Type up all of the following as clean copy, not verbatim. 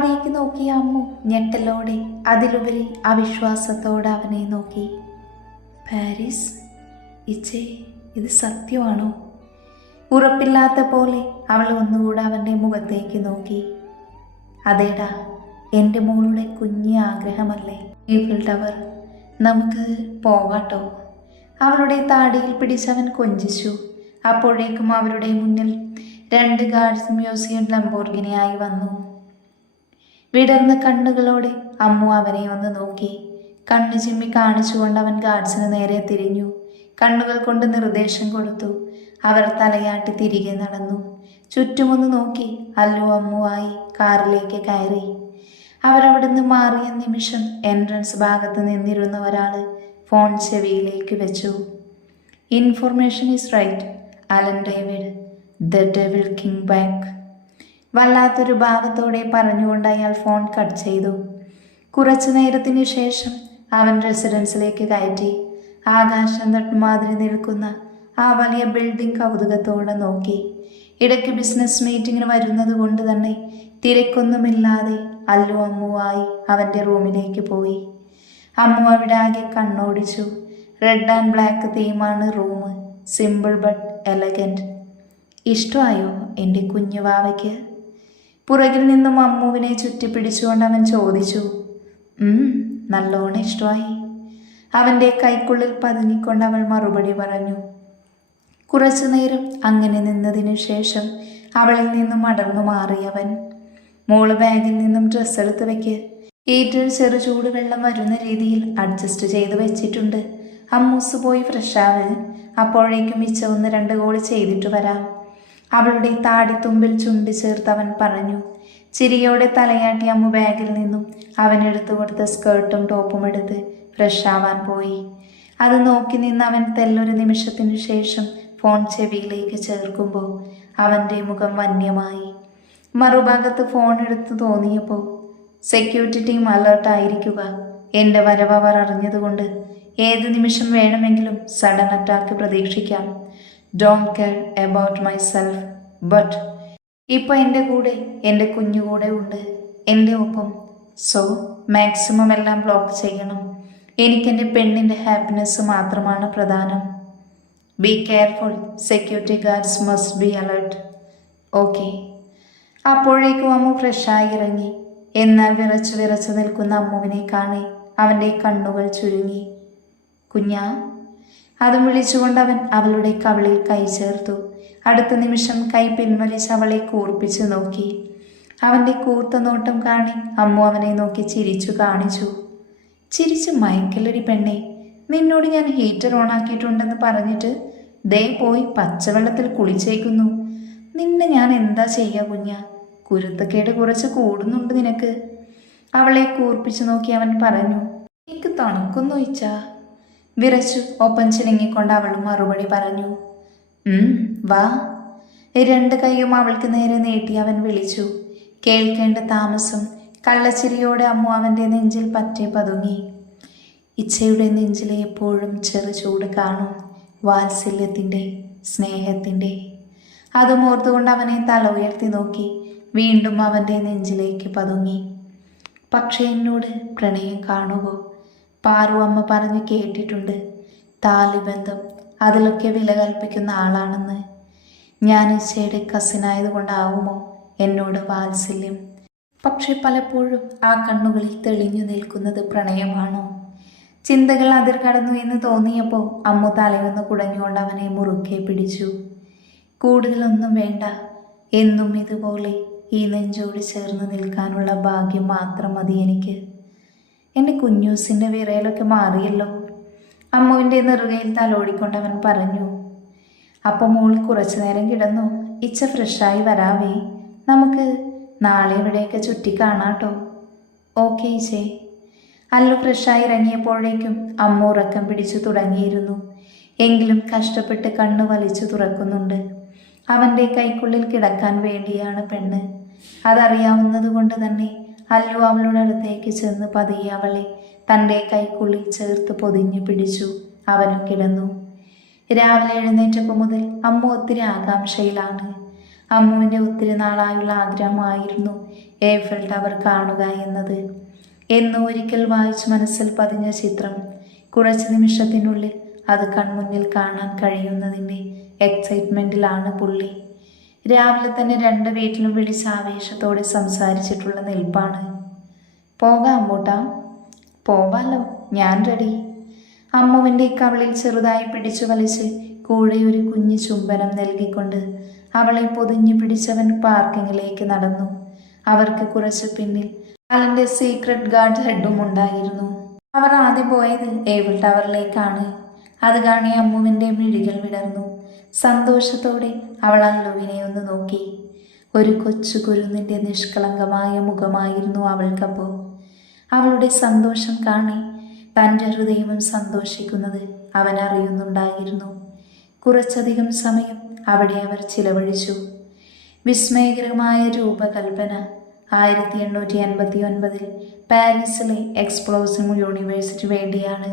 അവിടേക്ക് നോക്കിയ അമ്മു ഞെട്ടലോടെ അതിലുപരി അവിശ്വാസത്തോടെ അവനെ നോക്കി. പാരീസ്, ഇച്ചേ, ഇത് സത്യമാണോ? ഉറപ്പില്ലാത്ത പോലെ അവൾ ഒന്നുകൂടെ അവൻ്റെ മുഖത്തേക്ക് നോക്കി. അതേടാ, എൻ്റെ മോളുടെ കുഞ്ഞ് ആഗ്രഹമല്ലേ ഈഫിൽ ടവർ, നമുക്ക് പോവാട്ടോ. അവളുടെ താടിയിൽ പിടിച്ചവൻ കൊഞ്ചിച്ചു. അപ്പോഴേക്കും അവരുടെ മുന്നിൽ 2 ഗാർഡ്സ് മ്യൂസിയം ലംബോർഗിനിയായി വന്നു. വിടർന്ന കണ്ണുകളോടെ അമ്മു അവനെ ഒന്ന് നോക്കി. കണ്ണു ചിമ്മി കാണിച്ചുകൊണ്ട് അവൻ ഗാർഡ്സിന് നേരെ തിരിഞ്ഞു. കണ്ണുകൾ കൊണ്ട് നിർദ്ദേശം കൊടുത്തു. അവർ തലയാട്ടി തിരികെ നടന്നു. ചുറ്റുമൊന്ന് നോക്കി അല്ലു അമ്മുവായി കാറിലേക്ക് കയറി. അവരവിടുന്ന് മാറിയ നിമിഷം എൻട്രൻസ് ഭാഗത്ത് നിന്നിരുന്ന ഒരാൾ ഫോൺ ചെവിയിലേക്ക് വെച്ചു. Information is right, Alan David, the devil king back. വല്ലാത്തൊരു ഭാവത്തോടെ പറഞ്ഞുകൊണ്ട് അയാൾ ഫോൺ കട്ട് ചെയ്തു. കുറച്ചു നേരത്തിന് ശേഷം അവൻ റെസിഡൻസിലേക്ക് കയറ്റി. ആകാശം തട്ടുമാതിരി നിൽക്കുന്ന ആ വലിയ ബിൽഡിംഗ് കൗതുകത്തോടെ നോക്കി. ഇടയ്ക്ക് ബിസിനസ് മീറ്റിങ്ങിന് വരുന്നത് കൊണ്ട് തന്നെ തിരക്കൊന്നുമില്ലാതെ അല്ലു അമ്മുവായി അവൻ്റെ റൂമിലേക്ക് പോയി. അമ്മു അവിടെ ആകെ കണ്ണോടിച്ചു. റെഡ് ആൻഡ് ബ്ലാക്ക് തീമാണ് റൂം. Simple but elegant. ഇഷ്ടമായോ എൻ്റെ കുഞ്ഞു വാവയ്ക്ക്? പുറകിൽ നിന്നും അമ്മുവിനെ ചുറ്റിപ്പിടിച്ചുകൊണ്ട് അവൻ ചോദിച്ചു. നല്ലോണം ഇഷ്ടമായി. അവൻ്റെ കൈക്കുള്ളിൽ പതുങ്ങിക്കൊണ്ട് അവൾ മറുപടി പറഞ്ഞു. കുറച്ചു നേരം അങ്ങനെ നിന്നതിനു ശേഷം അവളിൽ നിന്നും അടർന്നു മാറിയവൻ. മോള് ബാഗിൽ നിന്നും ഡ്രസ്സ് എടുത്ത് വെക്ക്. ഹീറ്ററിൽ ചെറു ചൂടുവെള്ളം വരുന്ന രീതിയിൽ അഡ്ജസ്റ്റ് ചെയ്ത് വെച്ചിട്ടുണ്ട്. അമ്മൂസ് പോയി ഫ്രഷാവ്. അപ്പോഴേക്കും ഇച്ച 1-2 കോള് ചെയ്തിട്ട് വരാം. അവളുടെ താടിത്തുമ്പിൽ ചുണ്ടി ചേർത്തവൻ പറഞ്ഞു. ചിരിയോടെ തലയാട്ടി അമ്മു ബാഗിൽ നിന്നും അവനെടുത്തു കൊടുത്ത സ്കേർട്ടും ടോപ്പും എടുത്ത് ഫ്രഷാവാൻ പോയി. അത് നോക്കി നിന്ന് അവൻ തെല്ലൊരു നിമിഷത്തിനു ശേഷം ഫോൺ ചെവിയിലേക്ക് ചേർക്കുമ്പോൾ അവൻ്റെ മുഖം വന്യമായി. മറുഭാഗത്ത് ഫോൺ എടുത്ത് തോന്നിയപ്പോൾ, സെക്യൂരിറ്റി ടീം അലേർട്ടായിരിക്കുക. എൻ്റെ വരവ് അവർ അറിഞ്ഞതുകൊണ്ട് ഏത് നിമിഷം വേണമെങ്കിലും സഡൻ അറ്റാക്ക് പ്രതീക്ഷിക്കാം. Don't care about my self, but ഇപ്പോൾ എൻ്റെ കൂടെ എൻ്റെ കുഞ്ഞുകൂടെ ഉണ്ട്, എൻ്റെ ഒപ്പം. സോ മാക്സിമം എല്ലാം ബ്ലോക്ക് ചെയ്യണം. എനിക്കെൻ്റെ പെണ്ണിൻ്റെ ഹാപ്പിനെസ് മാത്രമാണ് പ്രധാനം. Be careful. Security guards must be alert. Okay. അപ്പോഴേക്കും അമ്മു ഫ്രഷായി ഇറങ്ങി. എന്നാൽ വിറച്ചു നിൽക്കുന്ന അമ്മുവിനെ കാണി അവൻ്റെ കണ്ണുകൾ ചുരുങ്ങി. കുഞ്ഞാ, അതും വിളിച്ചുകൊണ്ട് അവൻ അവളുടെ കവിളിൽ കൈ ചേർത്തു. അടുത്ത നിമിഷം കൈ പിൻവലിച്ച് അവളെ കൂർപ്പിച്ചു നോക്കി. അവൻ്റെ കൂർത്ത നോട്ടം കാണി അമ്മു അവനെ നോക്കി ചിരിച്ചു കാണിച്ചു. ചിരിച്ചു മയക്കലടി പെണ്ണെ, നിന്നോട് ഞാൻ ഹീറ്റർ ഓണാക്കിയിട്ടുണ്ടെന്ന് പറഞ്ഞിട്ട് ദേ പോയി പച്ചവെള്ളത്തിൽ കുളിച്ചേക്കുന്നു. നിന്നെ ഞാൻ എന്താ ചെയ്യുക കുഞ്ഞ? കുരുത്തക്കേട് കുറച്ച് കൂടുന്നുണ്ട് നിനക്ക്. അവളെ കൂർപ്പിച്ചു നോക്കി അവൻ പറഞ്ഞു. എനിക്ക് തണുക്കുന്നു ഇച്ചാ. വിറച്ചു ഒപ്പം ചിണുങ്ങിക്കൊണ്ട് അവൾ മറുപടി പറഞ്ഞു. വാ. 2 കൈയും അവൾക്ക് നേരെ നീട്ടി അവൻ വിളിച്ചു. കേൾക്കേണ്ട താമസം കള്ളച്ചിരിയോടെ അമ്മു അവൻ്റെ നെഞ്ചിൽ പറ്റെ പതുങ്ങി. ഇച്ചയുടെ നെഞ്ചിലെ എപ്പോഴും ചെറു ചൂട് കാണും, വാത്സല്യത്തിൻ്റെ, സ്നേഹത്തിൻ്റെ. അതും ഓർത്തുകൊണ്ട് അവനെ തല ഉയർത്തി നോക്കി വീണ്ടും അവൻ്റെ നെഞ്ചിലേക്ക് പതുങ്ങി. പക്ഷെ എന്നോട് പ്രണയം കാണുമോ? പാറു അമ്മ പറഞ്ഞു കേട്ടിട്ടുണ്ട്. താലിബന്ധം അതിലൊക്കെ വില കൽപ്പിക്കുന്ന ആളാണെന്ന്. ഞാൻ ഇച്ചയുടെ കസിനായതുകൊണ്ടാവുമോ എന്നോട് വാത്സല്യം? പക്ഷെ പലപ്പോഴും ആ കണ്ണുകളിൽ തെളിഞ്ഞു നിൽക്കുന്നത് പ്രണയമാണോ? ചിന്തകൾ അതിർ കടന്നു എന്ന് തോന്നിയപ്പോൾ അമ്മു തലയൊന്ന് കുടഞ്ഞുകൊണ്ട് അവനെ മുറുക്കെ പിടിച്ചു. കൂടുതലൊന്നും വേണ്ട, എന്നും ഇതുപോലെ ഈ നെഞ്ചോട് ചേർന്ന് നിൽക്കാനുള്ള ഭാഗ്യം മാത്രം മതി എനിക്ക്. എൻ്റെ കുഞ്ഞൂസിൻ്റെ വിറയലൊക്കെ മാറിയല്ലോ. അമ്മുവിൻ്റെ നെറുകയിൽ തലോടിക്കൊണ്ടവൻ പറഞ്ഞു. അപ്പോൾ മോൾ കുറച്ചു നേരം കിടന്നു. ഇച്ച ഫ്രഷായി വരാവേ. നമുക്ക് നാളെ ഇവിടെയൊക്കെ ചുറ്റി കാണാട്ടോ. ഓക്കെ ഇച്ചേ. അല്ലു ഫ്രഷായി ഇറങ്ങിയപ്പോഴേക്കും അമ്മ ഉറക്കം പിടിച്ചു തുടങ്ങിയിരുന്നു. എങ്കിലും കഷ്ടപ്പെട്ട് കണ്ണു വലിച്ചു തുറക്കുന്നുണ്ട്. അവൻ്റെ കൈക്കുള്ളിൽ കിടക്കാൻ വേണ്ടിയാണ് പെണ്ണ്. അതറിയാവുന്നത് കൊണ്ട് തന്നെ അല്ലു അവളുടെ അടുത്തേക്ക് ചെന്ന് പതിയെ അവളെ തൻ്റെ കൈക്കുള്ളിൽ ചേർത്ത് പൊതിഞ്ഞു പിടിച്ചു. അവനും കിടന്നു. രാവിലെ എഴുന്നേറ്റപ്പോൾ മുതൽ അമ്മ ഒത്തിരി ആകാംക്ഷയിലാണ്. അമ്മുവിൻ്റെ ഒത്തിരി നാളായുള്ള ആഗ്രഹമായിരുന്നു ഏഫൽ ടവർ കാണുക എന്നത്. എന്നോ ഒരിക്കൽ വായിച്ച് മനസ്സിൽ പതിഞ്ഞ ചിത്രം കുറച്ച് നിമിഷത്തിനുള്ളിൽ അത് കൺമുന്നിൽ കാണാൻ കഴിയുന്നതിൻ്റെ എക്സൈറ്റ്മെൻറ്റിലാണ് പുള്ളി. രാവിലെ തന്നെ 2 വീട്ടിലും വിളിച്ച് ആവേശത്തോടെ സംസാരിച്ചിട്ടുള്ള നിൽപ്പാണ്. പോകാം അമ്മൂട്ടാ. പോവാലോ, ഞാൻ റെഡി. അമ്മുവിൻ്റെ കവളിൽ ചെറുതായി പിടിച്ചു വലിച്ച് കൂടെ ഒരു കുഞ്ഞു ചുംബനം നൽകിക്കൊണ്ട് അവളെ പൊതിഞ്ഞു പിടിച്ചവൻ പാർക്കിങ്ങിലേക്ക് നടന്നു. അവർക്ക് കുറച്ച് പിന്നിൽ അലൻ്റെ സീക്രട്ട് ഗാർഡ് ഹെഡും ഉണ്ടായിരുന്നു. അവർ ആദ്യം പോയത് ഏബിൾ ടവറിലേക്കാണ്. അത് കാണി അമ്മുവിൻ്റെ മിഴികൾ വിടർന്നു. സന്തോഷത്തോടെ അവൾ അല്ലുവിനെ ഒന്ന് നോക്കി. ഒരു കൊച്ചു കുരുന്നിൻ്റെ നിഷ്കളങ്കമായ മുഖമായിരുന്നു അവൾക്കപ്പോൾ. അവളുടെ സന്തോഷം കാണി തൻ്റെ ഹൃദയവും സന്തോഷിക്കുന്നത് അവൻ അറിയുന്നുണ്ടായിരുന്നു. കുറച്ചധികം സമയം അവിടെ അവർ ചിലവഴിച്ചു. വിസ്മയകരമായ രൂപകൽപ്പന 1859 പാരീസിലെ എക്സ്പ്ലോസിവ് യൂണിവേഴ്സിറ്റി വേണ്ടിയാണ്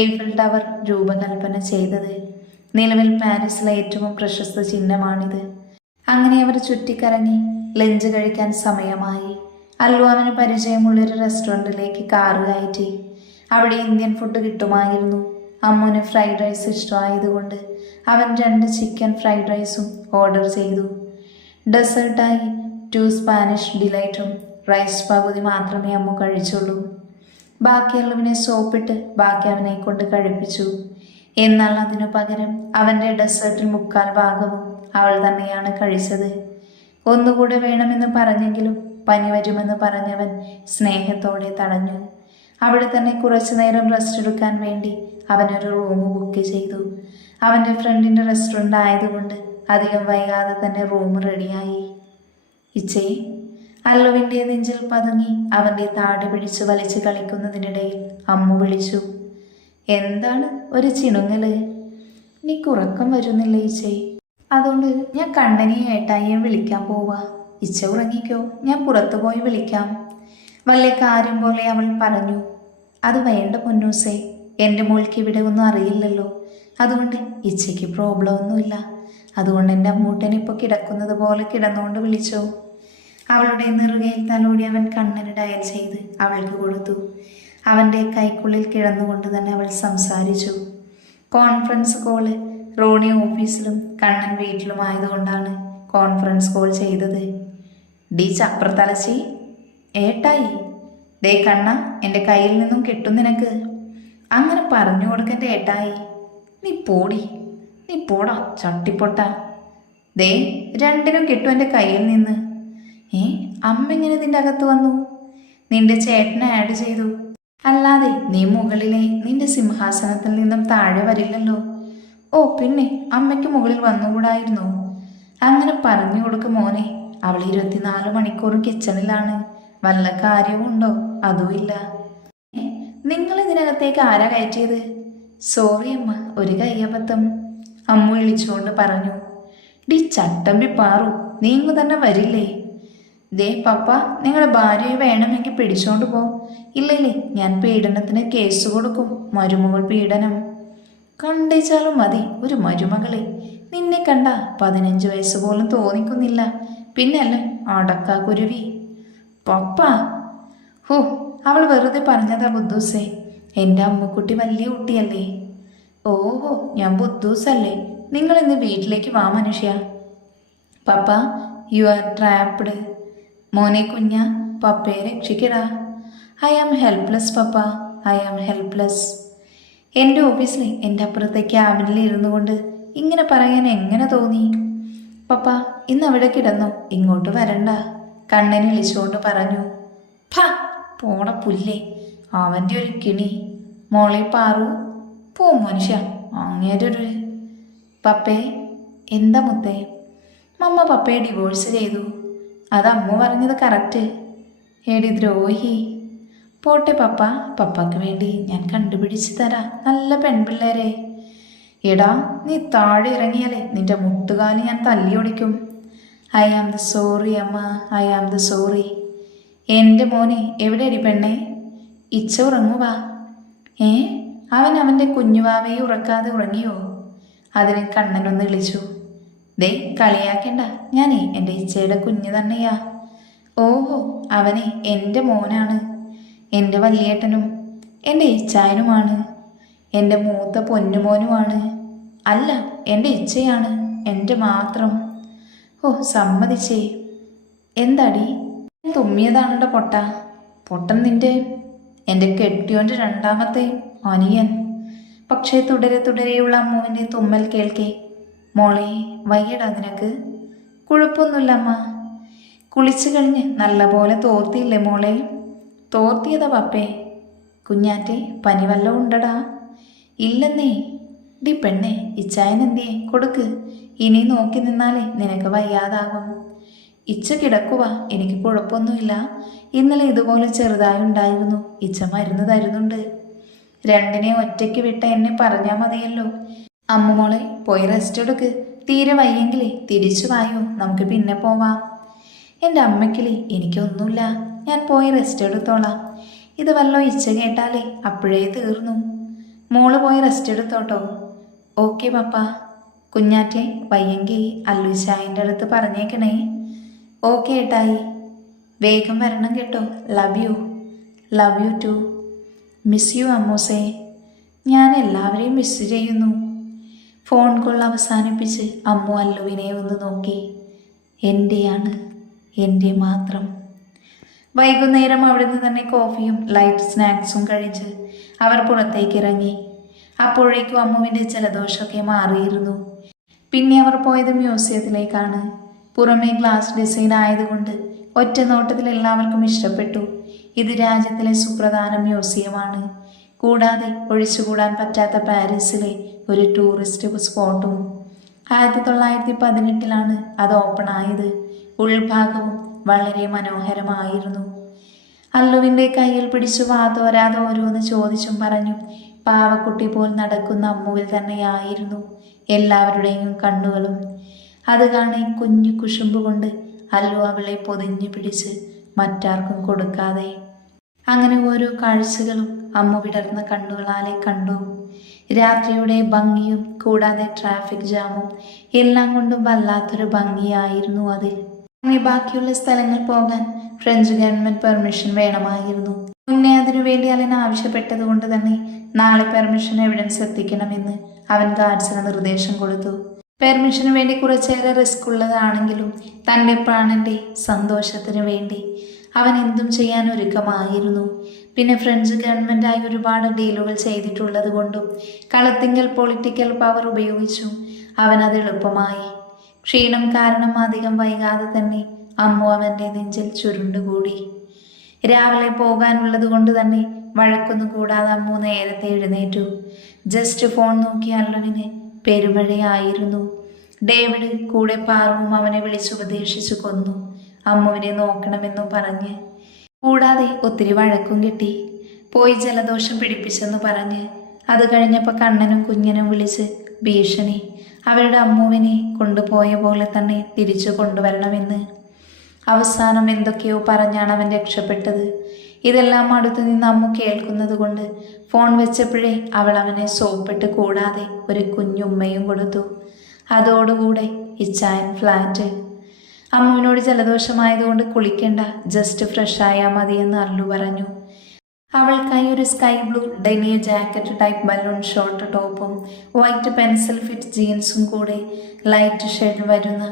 ഏഫൽ ടവർ രൂപകൽപ്പന ചെയ്തത്. നിലവിൽ പാരീസിലെ ഏറ്റവും പ്രശസ്ത ചിഹ്നമാണിത്. അങ്ങനെ അവർ ചുറ്റിക്കറങ്ങി ലഞ്ച് കഴിക്കാൻ സമയമായി. അല്ലു അവന് പരിചയമുള്ളൊരു റെസ്റ്റോറൻറ്റിലേക്ക് കാറ് കയറ്റി. അവിടെ ഇന്ത്യൻ ഫുഡ് കിട്ടുമായിരുന്നു. അമ്മുവിന് ഫ്രൈഡ് റൈസ് ഇഷ്ടമായതുകൊണ്ട് അവൻ 2 ചിക്കൻ ഫ്രൈഡ് റൈസും ഓർഡർ ചെയ്തു. ഡെസേർട്ടായി 2 സ്പാനിഷ് ഡിലൈറ്റും റൈസ് പകുതി മാത്രമേ അമ്മു കഴിച്ചുള്ളൂ. ബാക്കി അല്ലുവിനെ സോപ്പിട്ട് ബാക്കി അവനെ കൊണ്ട് കഴിപ്പിച്ചു. എന്നാൽ അതിനു പകരം അവൻ്റെ ഡെസേർട്ടിൽ 3/4 ഭാഗവും അവൾ തന്നെയാണ് കഴിച്ചത്. ഒന്നുകൂടെ വേണമെന്ന് പറഞ്ഞെങ്കിലും പനി വരുമെന്ന് പറഞ്ഞവൻ സ്നേഹത്തോടെ തടഞ്ഞു. അവിടെ തന്നെ കുറച്ചു നേരം റെസ്റ്റ് എടുക്കാൻ വേണ്ടി അവനൊരു റൂം ബുക്ക് ചെയ്തു. അവൻ്റെ ഫ്രണ്ടിൻ്റെ റെസ്റ്റോറൻ്റ് ആയതുകൊണ്ട് അധികം വൈകാതെ തന്നെ റൂം റെഡിയായി. ഇച്ചേ, അല്ലുവിൻ്റെ നെഞ്ചിൽ പതുങ്ങി അവൻ്റെ താടി പിടിച്ച് വലിച്ചു കളിക്കുന്നതിനിടയിൽ അമ്മു വിളിച്ചു. എന്താണ് ഒരു ചിണുങ്ങല്? നീക്ക് ഉറക്കം വരുന്നില്ല ഇച്ചേ? അതുകൊണ്ട് ഞാൻ കണ്ണനെയും ഏട്ടായിയും വിളിക്കാൻ പോവാ. ഇച്ച ഉറങ്ങിക്കോ, ഞാൻ പുറത്തു പോയി വിളിക്കാം. വലിയ കാര്യം പോലെ അവൾ പറഞ്ഞു. അത് വേണ്ട പൊന്നൂസേ, എൻ്റെ മോൾക്ക് ഇവിടെ ഒന്നും അറിയില്ലല്ലോ. അതുകൊണ്ട് ഇച്ചയ്ക്ക് പ്രോബ്ലം ഒന്നുമില്ല. അതുകൊണ്ട് എൻ്റെ അമ്മൂട്ടൻ ഇപ്പോൾ കിടക്കുന്നത് പോലെ കിടന്നുകൊണ്ട് വിളിച്ചോ. അവളുടെ നെറുകയിൽ തലോടി അവൻ കണ്ണന് ഡയൽ ചെയ്ത് അവൾക്ക് കൊടുത്തു. അവൻ്റെ കൈക്കുള്ളിൽ കിടന്നുകൊണ്ട് തന്നെ അവൾ സംസാരിച്ചു. കോൺഫറൻസ് കോള് റോണി ഓഫീസിലും കണ്ണൻ വീട്ടിലുമായതുകൊണ്ടാണ് കോൺഫറൻസ് കോൾ ചെയ്തത്. ഡി ചപ്രത്തലച്ചി, ഏട്ടായി, ദേ കണ്ണ, എൻ്റെ കയ്യിൽ നിന്നും കിട്ടും നിനക്ക്. അങ്ങനെ പറഞ്ഞു കൊടുക്കൻ്റെ ഏട്ടായി. നീ പോടി, നീ പോടാ ചട്ടിപ്പൊട്ട. ദേ 2നും കിട്ടും എൻ്റെ കയ്യിൽ നിന്ന്. അമ്മ എങ്ങനെ നിൻ്റെ അകത്ത് വന്നു? നിന്റെ ചേട്ടനെ ആഡ് ചെയ്തു. അല്ലാതെ നീ മുകളിലെ നിന്റെ സിംഹാസനത്തിൽ നിന്നും താഴെ വരില്ലല്ലോ. ഓ പിന്നെ അമ്മയ്ക്ക് മുകളിൽ വന്നുകൂടായിരുന്നു? അങ്ങനെ പറഞ്ഞു കൊടുക്ക് മോനെ. അവൾ 24 മണിക്കൂറും കിച്ചണിലാണ്. വല്ല കാര്യവുമുണ്ടോ? അതുമില്ല. നിങ്ങൾ ഇതിനകത്തേക്ക് ആരാ കയറ്റിയത്? സോറി അമ്മ, ഒരു കയ്യബദ്ധം, അമ്മു വിളിച്ചുകൊണ്ട് പറഞ്ഞു. ഡി ചട്ടമ്പി പാറു, നീ ഇങ്ങ് തന്നെ വരില്ലേ? ദേ പപ്പ, നിങ്ങളുടെ ഭാര്യയെ വേണമെങ്കിൽ പിടിച്ചോണ്ട് പോ. ഇല്ലല്ലേ ഞാൻ പീഡനത്തിന് കേസ് കൊടുക്കും. മരുമകൾ പീഡനം കണ്ടേച്ചാലും മതി ഒരു മരുമകളെ. നിന്നെ കണ്ട 15 വയസ്സ് പോലും തോന്നിക്കുന്നില്ല. പിന്നല്ല അടക്കാ കുരുവി. പപ്പ, ഹോ, അവൾ വെറുതെ പറഞ്ഞതാ ബുദ്ധൂസേ. എൻ്റെ അമ്മുക്കുട്ടി വലിയ കുട്ടിയല്ലേ. ഓഹോ, ഞാൻ ബുദ്ധൂസല്ലേ. നിങ്ങളിന്ന് വീട്ടിലേക്ക് വാ മനുഷ്യ. Papa, you are trapped. മോനെ കുഞ്ഞ, പപ്പയെ രക്ഷിക്കടാ. I am helpless papa, I am helpless. എൻ്റെ ഓഫീസിൽ എൻ്റെ അപ്പുറത്തെ ക്യാബിനിൽ ഇരുന്നു കൊണ്ട് ഇങ്ങനെ പറയാൻ എങ്ങനെ തോന്നി? പപ്പ, ഇന്ന് അവിടെ കിടന്നോ, ഇങ്ങോട്ട് വരണ്ട, കണ്ണനെ വിളിച്ചുകൊണ്ട് പറഞ്ഞു. ഫ, പോണ പുല്ലേ, അവൻ്റെ ഒരു കിണി. മോളെ പാറു, പോ മനുഷ്യ, അങ്ങേരൊരു. പപ്പേ, എന്താ മുത്തേ? മമ്മ പപ്പയെ ഡിവോഴ്സ് ചെയ്തു. അത് അമ്മ പറഞ്ഞത് കറക്റ്റ്. എടി ദ്രോഹി. പോട്ടെ പപ്പ, പപ്പയ്ക്ക് വേണ്ടി ഞാൻ കണ്ടുപിടിച്ച് തരാം നല്ല പെൺപിള്ളേരെ. എടാ, നീ താഴെ ഇറങ്ങിയാലേ നിന്റെ മുട്ടുകാലി ഞാൻ തല്ലിയൊടിക്കും. ഐ ആം ദ സോറി അമ്മ, ഐ ആം ദ സോറി. എൻ്റെ മോനെ എവിടെയടി പെണ്ണേ? ഇച്ച ഉറങ്ങുവാ. അവൻ അവൻ്റെ കുഞ്ഞുവാവയെ ഉറക്കാതെ ഉറങ്ങിയോ? അതിന് കണ്ണനൊന്ന് വിളിച്ചു. ദേ കളിയാക്കണ്ട, ഞാനേ എൻ്റെ ഇച്ചയുടെ കുഞ്ഞ് തന്നെയാ. ഓഹോ, അവനെ എൻ്റെ മോനാണ്. എൻ്റെ വല്യേട്ടനും എൻ്റെ ഇച്ചായനുമാണ്. എൻ്റെ മൂത്ത പൊന്നുമോനുമാണ്. അല്ല, എൻ്റെ ഇച്ചയാണ്, എൻ്റെ മാത്രം. ഓ സമ്മതിച്ചേ. എന്താടി തുമ്മിയതാണെൻ്റെ പൊട്ട? പൊട്ടൻ നിൻ്റെ എൻ്റെ കെട്ടിയോൻ്റെ രണ്ടാമത്തെ അനിയൻ. പക്ഷേ തുടരെ തുടരെയുള്ള അമ്മുവിൻ്റെ തുമ്മൽ കേൾക്കേ, മോളെ വയ്യടാ നിനക്ക്? കുഴപ്പമൊന്നുമില്ല അമ്മ. കുളിച്ചു കഴിഞ്ഞ് നല്ലപോലെ തോർത്തിയില്ലേ മോളെ? തോർത്തിയതാ പപ്പേ. കുഞ്ഞാറ്റെ പനി വല്ലതും ഉണ്ടടാ? ഇല്ലെന്നേ. ഡി പെണ്ണെ, ഇച്ചായനെന്തേ കൊടുക്ക്. ഇനി നോക്കി നിന്നാലേ നിനക്ക് വയ്യാതാകും. ഇച്ച കിടക്കുക, എനിക്ക് കുഴപ്പമൊന്നുമില്ല. ഇന്നലെ ഇതുപോലെ ചെറുതായി ഉണ്ടായിരുന്നു. ഇച്ച മരുന്ന് തരുന്നുണ്ട്. രണ്ടിനെ ഒറ്റയ്ക്ക് വിട്ട എന്നെ പറഞ്ഞാൽ മതിയല്ലോ. അമ്മുമോളെ പോയി റെസ്റ്റ് എടുക്ക്. തീരെ വയ്യെങ്കിലേ തിരിച്ചു വായോ, നമുക്ക് പിന്നെ പോവാം. എൻ്റെ അമ്മയ്ക്കില്ലേ എനിക്കൊന്നുമില്ല, ഞാൻ പോയി റെസ്റ്റ് എടുത്തോളാം. ഇത് വല്ലോ ഇച്ച കേട്ടാലേ അപ്പോഴേ തീർന്നു. മോള് പോയി റെസ്റ്റ് എടുത്തോട്ടോ. ഓക്കെ പപ്പ. കുഞ്ഞാറ്റെ വയ്യെങ്കിൽ അല്ലുച്ചായൻ്റെ അടുത്ത് പറഞ്ഞേക്കണേ. ഓക്കെ ഏട്ടായി. വേഗം വരണം കേട്ടോ. Love you. Love you too. Miss you അമ്മൂസേ. ഞാൻ എല്ലാവരെയും മിസ് ചെയ്യുന്നു. ഫോൺ കോൾ അവസാനിപ്പിച്ച് അമ്മു അല്ലുവിനെ ഒന്ന് നോക്കി. എൻ്റെയാണ്, എൻ്റെ മാത്രം. വൈകുന്നേരം അവിടുന്ന് തന്നെ കോഫിയും ലൈറ്റ് സ്നാക്സും കഴിച്ച് അവർ പുറത്തേക്ക് ഇറങ്ങി. അപ്പോഴേക്കും അമ്മുവിൻ്റെ ജലദോഷമൊക്കെ മാറിയിരുന്നു. പിന്നെ അവർ പോയത് മ്യൂസിയത്തിലേക്കാണ്. പുറമേ ഗ്ലാസ് ഡിസൈൻ ആയതുകൊണ്ട് ഒറ്റ നോട്ടത്തിൽ എല്ലാവർക്കും ഇഷ്ടപ്പെട്ടു. ഇത് രാജ്യത്തിലെ സുപ്രധാന മ്യൂസിയമാണ്. കൂടാതെ ഒഴിച്ചുകൂടാൻ പറ്റാത്ത പാരീസിലെ ഒരു ടൂറിസ്റ്റ് സ്പോട്ടും. 1918 അത് ഓപ്പൺ ആയത്. ഉൾഭാഗവും വളരെ മനോഹരമായിരുന്നു. അല്ലുവിൻ്റെ കയ്യിൽ പിടിച്ചു വാതോരാതെ ഓരോന്ന് ചോദിച്ചും പറഞ്ഞു പാവക്കുട്ടി പോൽ നടക്കുന്ന അമ്മുവിൽ തന്നെയായിരുന്നു എല്ലാവരുടെയും കണ്ണുകളും. അത് കാണി കുഞ്ഞു കുശുമ്പ് കൊണ്ട് അല്ലു അവളെ പൊതിഞ്ഞു പിടിച്ച് മറ്റാർക്കും കൊടുക്കാതെ. അങ്ങനെ ഓരോ കാഴ്ചകളും അമ്മു വിടർന്ന കണ്ണുകളാലെ കണ്ടു. രാത്രിയുടെ ഭംഗിയും കൂടാതെ ട്രാഫിക് ജാമും എല്ലാം കൊണ്ടും വല്ലാത്തൊരു ഭംഗിയായിരുന്നു അതിൽ. അങ്ങനെ ബാക്കിയുള്ള സ്ഥലങ്ങൾ പോകാൻ ഫ്രഞ്ച് ഗവൺമെന്റ് പെർമിഷൻ വേണമായിരുന്നു. മുന്നേ അതിനുവേണ്ടി അലൻ ആവശ്യപ്പെട്ടത് കൊണ്ട് തന്നെ നാളെ പെർമിഷൻ എവിഡൻസ് എത്തിക്കണമെന്ന് അവൻ ഗാർഡ്സിന് നിർദ്ദേശം കൊടുത്തു. പെർമിഷന് വേണ്ടി കുറച്ചേറെ റിസ്ക് ഉള്ളതാണെങ്കിലും തൻ്റെ പ്രാണന്റെ സന്തോഷത്തിന് വേണ്ടി അവൻ എന്തും ചെയ്യാൻ ഒരുക്കമായിരുന്നു. പിന്നെ ഫ്രഞ്ച് ഗവൺമെൻറ്റായി ഒരുപാട് ഡീലുകൾ ചെയ്തിട്ടുള്ളത് കൊണ്ടും കളത്തിങ്കൽ പൊളിറ്റിക്കൽ പവർ ഉപയോഗിച്ചും അവനത് എളുപ്പമായി. ക്ഷീണം കാരണം അധികം വൈകാതെ തന്നെ അമ്മു അവൻ്റെ നെഞ്ചിൽ ചുരുണ്ടുകൂടി. രാവിലെ പോകാനുള്ളത് കൊണ്ട് തന്നെ വഴക്കൊന്നും കൂടാതെ അമ്മു നേരത്തെ എഴുന്നേറ്റു. ജസ്റ്റ് ഫോൺ നോക്കി അല്ലുവിന് പെരുമഴയായിരുന്നു. ഡേവിഡ് കൂടെ പാറുവും അവനെ വിളിച്ചുപദേശിച്ചു കൊന്നു. അമ്മുവിനെ നോക്കണമെന്നും പറഞ്ഞ്. കൂടാതെ ഒത്തിരി വഴക്കും കിട്ടി. പോയി ജലദോഷം പിടിപ്പിച്ചെന്ന് പറഞ്ഞ്. അത് കഴിഞ്ഞപ്പോൾ കണ്ണനും കുഞ്ഞനും വിളിച്ച് ഭീഷണി. അവരുടെ അമ്മുവിനെ കൊണ്ടുപോയ പോലെ തന്നെ തിരിച്ചു കൊണ്ടുവരണമെന്ന്. അവസാനം എന്തൊക്കെയോ പറഞ്ഞാണ് അവൻ രക്ഷപ്പെട്ടത്. ഇതെല്ലാം അടുത്തു നിന്ന് അമ്മു കേൾക്കുന്നത് കൊണ്ട് ഫോൺ വെച്ചപ്പോഴേ അവൾ അവനെ സോപ്പിട്ട് കൂടാതെ ഒരു കുഞ്ഞുമ്മയും കൊടുത്തു. അതോടുകൂടെ ഇച്ചായൻ ഫ്ലാറ്റ്. അമ്മുവിനോട് ജലദോഷമായതുകൊണ്ട് കുളിക്കണ്ട, ജസ്റ്റ് ഫ്രഷായാൽ മതിയെന്ന് അല്ലു പറഞ്ഞു. അവൾക്കായി ഒരു sky blue denim jacket type balloon short ടോപ്പും വൈറ്റ് പെൻസിൽ ഫിറ്റ് ജീൻസും കൂടെ ലൈറ്റ് ഷെയ്ഡ് വരുന്ന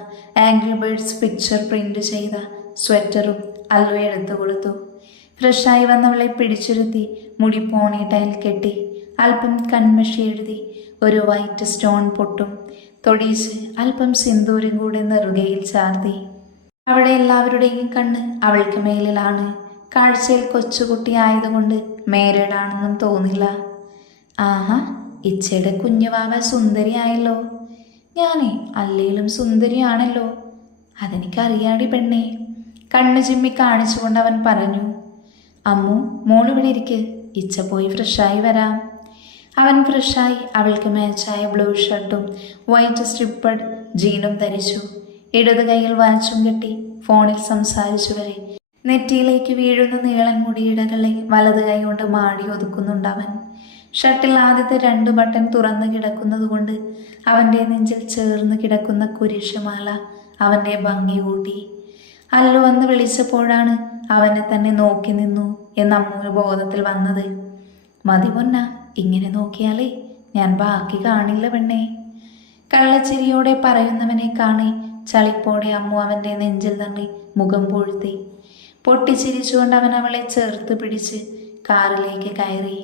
ആംഗ്രി ബേർഡ്സ് പിക്ചർ പ്രിന്റ് ചെയ്ത സ്വെറ്ററും അല്ലു എടുത്തു കൊടുത്തു. ഫ്രഷായി വന്നവളെ പിടിച്ചിരുത്തി മുടി പോണി ടൈൽ കെട്ടി അല്പം കൺമഷി എഴുതി ഒരു വൈറ്റ് സ്റ്റോൺ പൊട്ടും തൊടിയിച്ച് അല്പം സിന്ദൂരും കൂടെ നെറുകയിൽ ചാർത്തി. അവിടെ എല്ലാവരുടെയും കണ്ണ് അവൾക്ക് മേലിലാണ്. കാഴ്ചയിൽ കൊച്ചുകുട്ടി ആയതുകൊണ്ട് മേരേഡാണെന്നും തോന്നില്ല. ആഹാ, ഇച്ചയുടെ കുഞ്ഞുവാവ സുന്ദരിയായല്ലോ. ഞാനേ അല്ലേലും സുന്ദരിയാണല്ലോ. അതെനിക്കറിയാടി പെണ്ണേ. കണ്ണു ചിമ്മി കാണിച്ചുകൊണ്ട് അവൻ പറഞ്ഞു. അമ്മു, മോളിവിടെ ഇരിക്ക്, ഇച്ച പോയി ഫ്രഷായി വരാം. അവൻ ഫ്രഷായി അവൾക്ക് മാച്ചായ ബ്ലൂ ഷർട്ടും വൈറ്റ് സ്ട്രിപ്പഡ് ജീനും ധരിച്ചു. ഇടത് കൈയിൽ വാച്ചും കെട്ടി ഫോണിൽ സംസാരിച്ചു വരെ നെറ്റിയിലേക്ക് വീഴുന്ന നീളൻ മുടിയിടകളെ വലത് കൈ കൊണ്ട് മാടി ഒതുക്കുന്നുണ്ടവൻ. ഷർട്ടിൽ ആദ്യത്തെ 2 ബട്ടൺ തുറന്നു കിടക്കുന്നതുകൊണ്ട് അവൻ്റെ നെഞ്ചിൽ ചേർന്ന് കിടക്കുന്ന കുരിശുമാല അവൻ്റെ ഭംഗി കൂട്ടി. അല്ലു വന്ന് വിളിച്ചപ്പോഴാണ് അവനെ തന്നെ നോക്കി നിന്നു എന്ന് അമ്മു ബോധത്തിൽ വന്നത്. മതി പൊന്ന, ഇങ്ങനെ നോക്കിയാലേ ഞാൻ ബാക്കി കാണില്ല പെണ്ണേ. കള്ളച്ചിരിയോടെ പറയുന്നവനെ കാണി ചളിപ്പോടെ അമ്മു അവൻ്റെ നെഞ്ചിൽ തന്നെ മുഖം പൊഴുത്തി. പൊട്ടിച്ചിരിച്ചുകൊണ്ട് അവൻ അവളെ ചേർത്ത് പിടിച്ച് കാറിലേക്ക് കയറി.